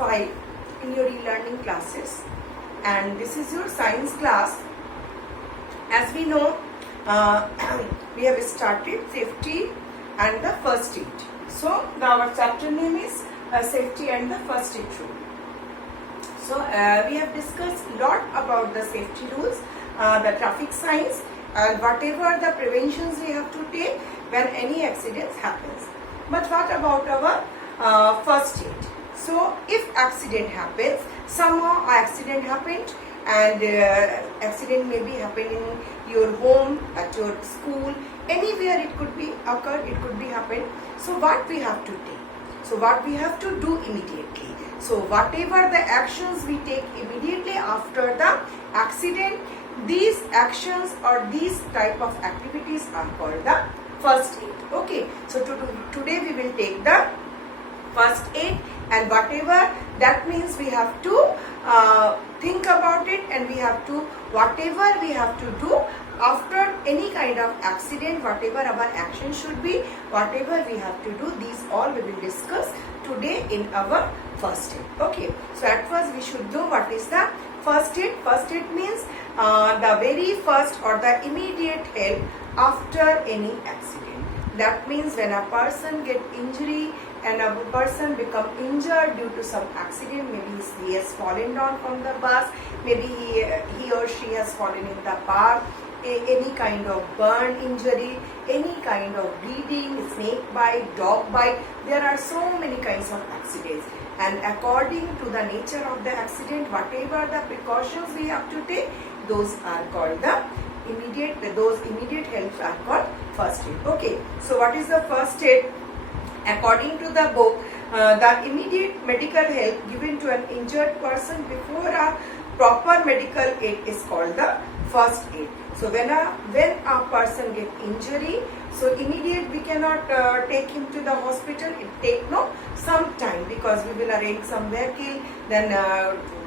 5 in your e-learning classes, and this is your science class. As we know, we have started safety and the first aid. So our chapter name is safety and the first aid rule. So we have discussed a lot about the safety rules, the traffic signs, and whatever the preventions we have to take when any accidents happens. But what about our first aid? So if accident happens, somehow accident happened, and accident may be happening in your home, at your school, anywhere it could be occurred, it could be happened. So what we have to take? So what we have to do immediately? So whatever the actions we take immediately after the accident, these actions or these type of activities are called the first aid. Okay, so today we will take the first aid, and whatever that means we have to think about it, and we have to, whatever we have to do after any kind of accident, whatever our action should be, whatever we have to do, these all we will discuss today in our first aid. Okay, so at first we should know what is the first aid. First aid means the very first or the immediate help after any accident. That means when a person get injury and a person become injured due to some accident, maybe he has fallen down from the bus, maybe he or she has fallen in the park, any kind of burn injury, any kind of bleeding, snake bite, dog bite. There are so many kinds of accidents, and according to the nature of the accident, whatever the precautions we have to take, those are called the those immediate helps are called first aid. Okay, so what is the first aid? According to the book, the immediate medical help given to an injured person before a proper medical aid is called the first aid. So when a person get injury, so immediate we cannot take him to the hospital. It take some time, because we will arrange some vehicle, then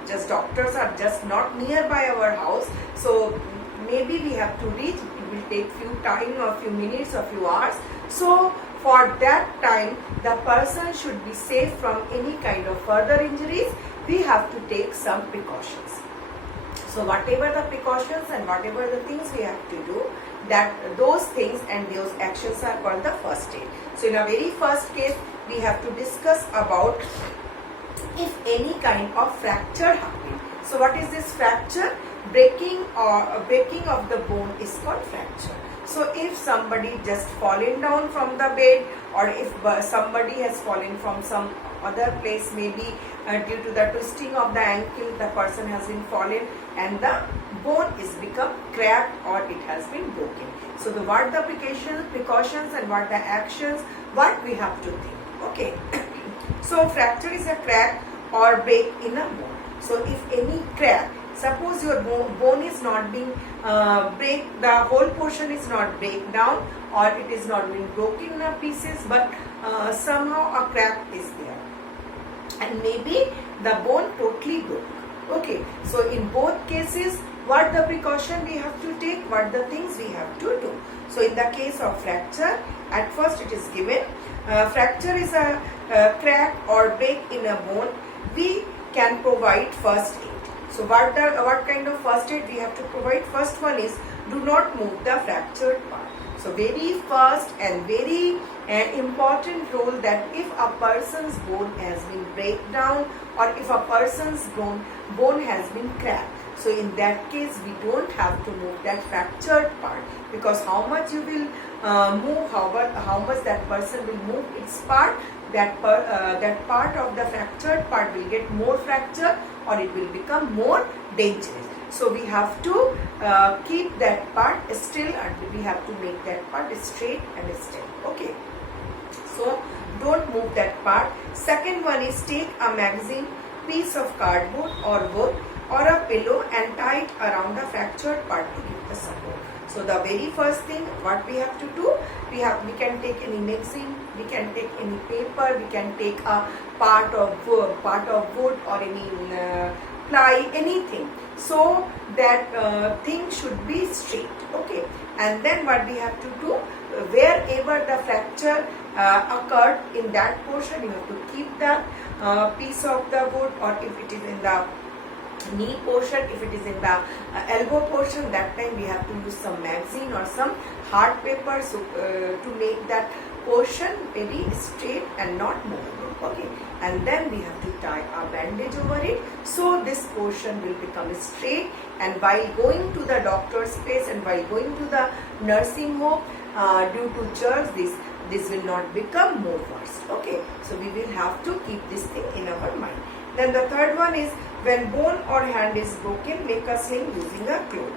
just doctors are just not nearby our house, so maybe we have to reach, it will take few time or few minutes or few hours. So for that time the person should be safe from any kind of further injuries. We have to take some precautions. So whatever the precautions and whatever the things we have to do, that those things and those actions are called the first aid. So in a very first case, we have to discuss about if any kind of fracture happens. So what is this fracture? Breaking of the bone is called fracture. So if somebody just fallen down from the bed, or if somebody has fallen from some other place, maybe due to the twisting of the ankle, the person has been fallen and the bone is become cracked or it has been broken. So what the precautions and what the actions, what we have to think. Okay. So fracture is a crack or break in a bone. So if any crack, suppose your bone is not being break, the whole portion is not break down, or it is not being broken in pieces, but somehow a crack is there, and maybe the bone totally broke. Okay, so in both cases, what the precaution we have to take, what the things we have to do. So in the case of fracture, at first it is given, fracture is a crack or break in a bone, we can provide first aid. So what kind of first aid we have to provide? First one is, do not move the fractured part. So very first and very important rule, that if a person's bone has been break down, or if a person's bone has been cracked, so in that case we don't have to move that fractured part, because how much you will move, how much that person will move its part, that part of the fractured part will get more fracture, or it will become more dangerous. So we have to keep that part still, and we have to make that part straight and still. Okay, so don't move that part. Second one is, take a magazine, piece of cardboard or wood or a pillow and tie it around the fractured part to give the support. So the very first thing what we have to do, we can take any magazine, we can take any paper, we can take a part of wood or any ply, anything, so that thing should be straight. Okay, and then what we have to do, wherever the fracture occurred in that portion, you have to keep that piece of the wood, or if it is in the knee portion, if it is in the elbow portion, that time we have to use some magazine or some hard paper, so to make that portion very straight and not movable. Okay, and then we have to tie a bandage over it, so this portion will become straight, and while going to the doctor's place and while going to the nursing home, due to jerks, this will not become more worse. Okay, so we will have to keep this thing in our mind. Then the third one is, when bone or hand is broken, make a sling using a cloth.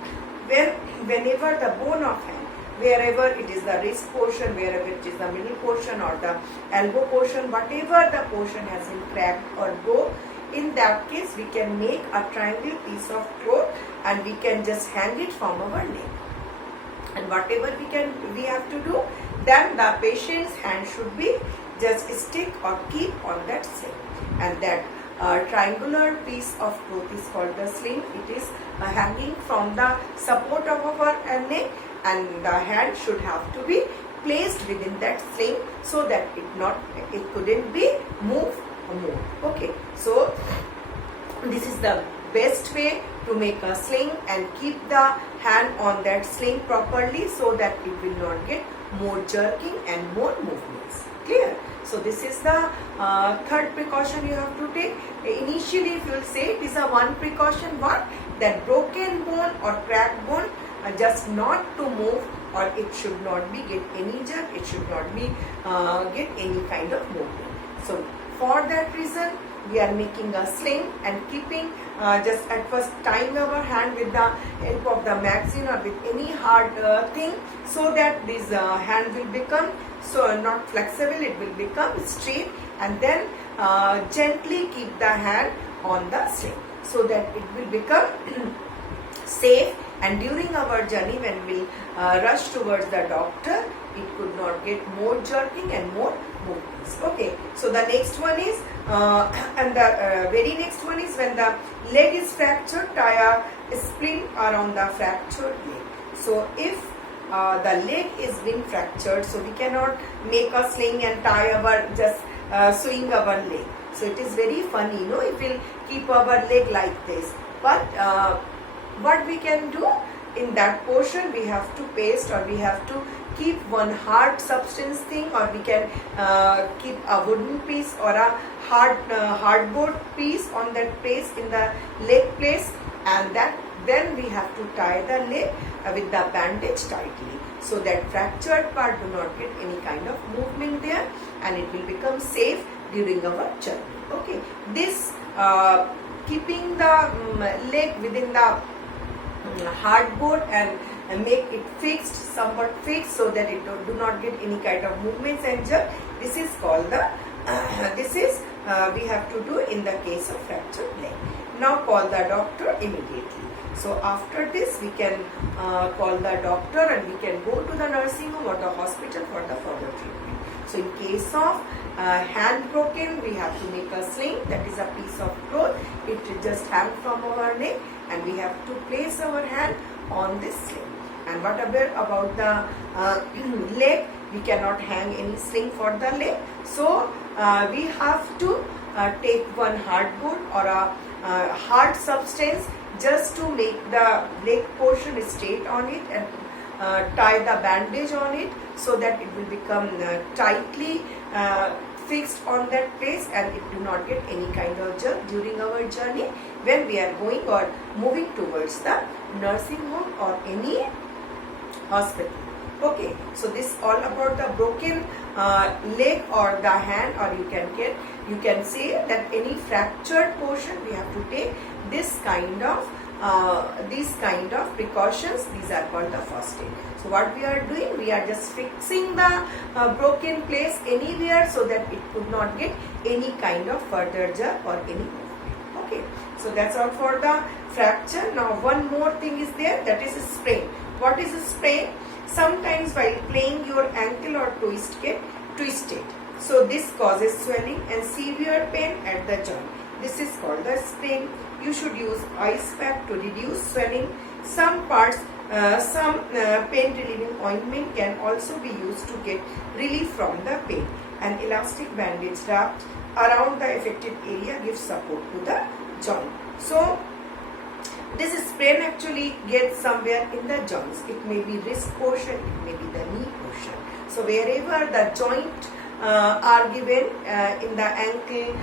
Whenever the bone of hand, wherever it is the wrist portion, wherever it is the middle portion or the elbow portion, whatever the portion has been cracked or broke, in that case we can make a triangle piece of cloth and we can just hang it from our neck. And whatever we have to do, then the patient's hand should be just stick or keep on that sling, and that triangular piece of cloth is called the sling. It is hanging from the support of our neck, and the hand should have to be placed within that sling so that it couldn't be moved more. Okay, so this is the best way to make a sling and keep the hand on that sling properly, so that it will not get more jerking and more movements. Clear? So this is the third precaution you have to take. Initially, if you will say, it is a one precaution, what? That broken bone or cracked bone, just not to move, or it should not be get any jerk, it should not be get any kind of movement. So for that reason, we are making a sling and keeping just at first tying our hand with the help of the magazine or with any hard thing, so that this hand will become not flexible, it will become straight, and then gently keep the hand on the sling so that it will become safe. And during our journey, when we rush towards the doctor, it could not get more jerking and more movements. Okay, so the next one is and the very next one is, when the leg is fractured, tie a spring around the fractured leg. So if the leg is being fractured, so we cannot make a sling and tie our just swing our leg. So it is very funny, if we'll keep our leg like this. But what we can do in that portion, we have to paste, or we have to keep one hard substance thing, or we can keep a wooden piece or a hardboard piece on that place in the leg place, and then we have to tie the leg with the bandage tightly, so that fractured part do not get any kind of movement there, and it will become safe during our journey. Okay, this keeping the leg within the hardboard and make it somewhat fixed, so that it do not get any kind of movements and jerk. This is called the we have to do in the case of fractured leg. Now call the doctor immediately. So after this, we can call the doctor and we can go to the nursing home or the hospital for the further treatment. So in case of hand broken, we have to make a sling, that is a piece of cloth. It just hang from our neck, and we have to place our hand on this sling. And what about the leg? We cannot hang any sling for the leg. So we have to take one hardboard or a hard substance just to make the leg portion straight on it, and tie the bandage on it, so that it will become tightly fixed on that place, and it do not get any kind of jerk during our journey when we are going or moving towards the nursing home or any hospital. Okay, so this all about the broken leg or the hand, or you can say that any fractured portion, we have to take this kind of precautions. These are called the first aid. So what we are doing, we are just fixing the broken place anywhere, so that it could not get any kind of further jerk or any movement. Okay, so that's all for the fracture. Now one more thing is there, that is a sprain. What is a sprain? Sometimes while playing, your ankle or twist get twisted. So this causes swelling and severe pain at the joint. This is called the sprain. You should use ice pack to reduce swelling. Some parts some pain relieving ointment can also be used to get relief from the pain. An elastic bandage wrapped around the affected area gives support to the joint. So this sprain actually gets somewhere in the joints. It may be wrist portion, it may be the knee portion. So wherever the joint are given in the ankle,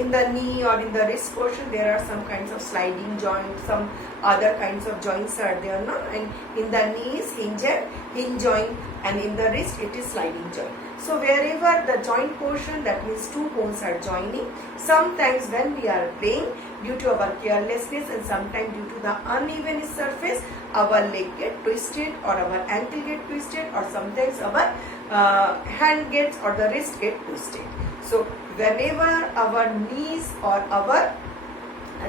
in the knee or in the wrist portion, there are some kinds of sliding joints, some other kinds of joints are there, no? And in the knees, hinge joint, and in the wrist it is sliding joint. So wherever the joint portion, that means two bones are joining, sometimes when we are playing, due to our carelessness and sometimes due to the uneven surface, our leg get twisted or our ankle get twisted, or sometimes our hand gets or the wrist get twisted. So whenever our knees or our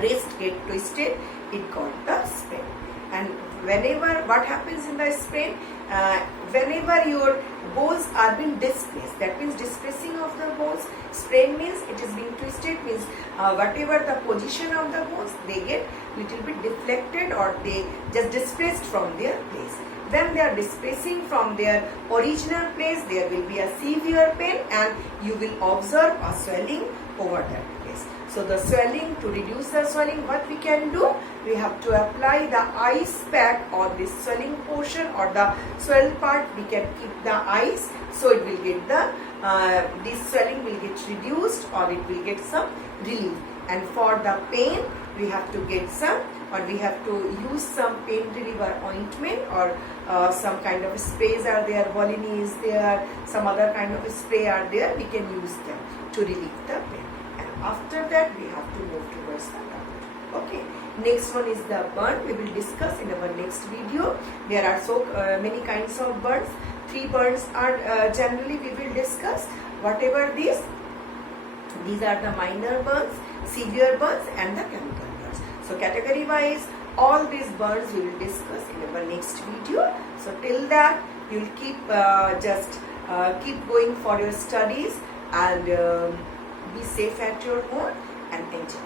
wrist get twisted, it got the sprain. And whenever, what happens in the sprain, whenever your bones are being displaced, that means displacing of the bones. Sprain means it is being twisted, means whatever the position of the bones, they get little bit deflected or they just displaced from their place. When they are displacing from their original place, there will be a severe pain and you will observe a swelling over that place. So the swelling, to reduce the swelling, what we can do? We have to apply the ice pack on this swelling portion or the swelled part. We can keep the ice, so it will get the, this swelling will get reduced or it will get some relief. And for the pain, we have to get some, or we have to use some pain reliever ointment or some kind of sprays are there, Volini is there, some other kind of spray are there, we can use them to relieve the pain. And after that, we have to move towards the doctor. Okay. Next one is the burn. We will discuss in our next video. There are so many kinds of burns. 3 burns are generally we will discuss. Whatever these are the minor burns, severe burns and the chemical burns. So category wise, all these burns we will discuss in our next video. So till that, you will keep keep going for your studies and be safe at your home and enjoy.